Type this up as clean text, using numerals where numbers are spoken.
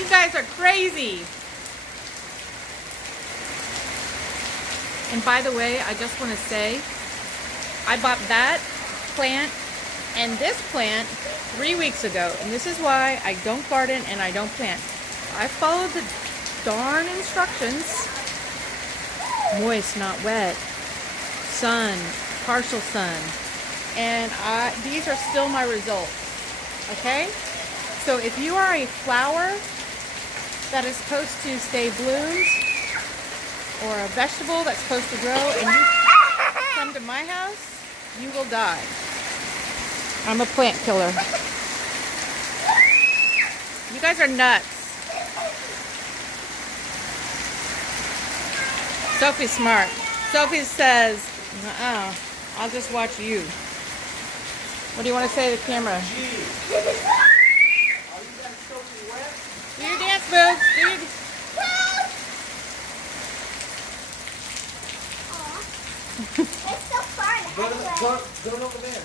You guys are crazy. And by the way, I just want to say, I bought that plant and this plant 3 weeks ago. And this is why I don't garden and I don't plant. I followed the darn instructions. Moist, not wet. Sun, partial sun. And these are still my results. Okay? So if you are a flower that is supposed to stay bloomed, or a vegetable that's supposed to grow, and you come to my house, you will die. I'm a plant killer. You guys are nuts. Sophie's smart. Sophie says, I'll just watch you. What do you want to say to the camera? Do your dance moves. Do your... It's so far. Go over there.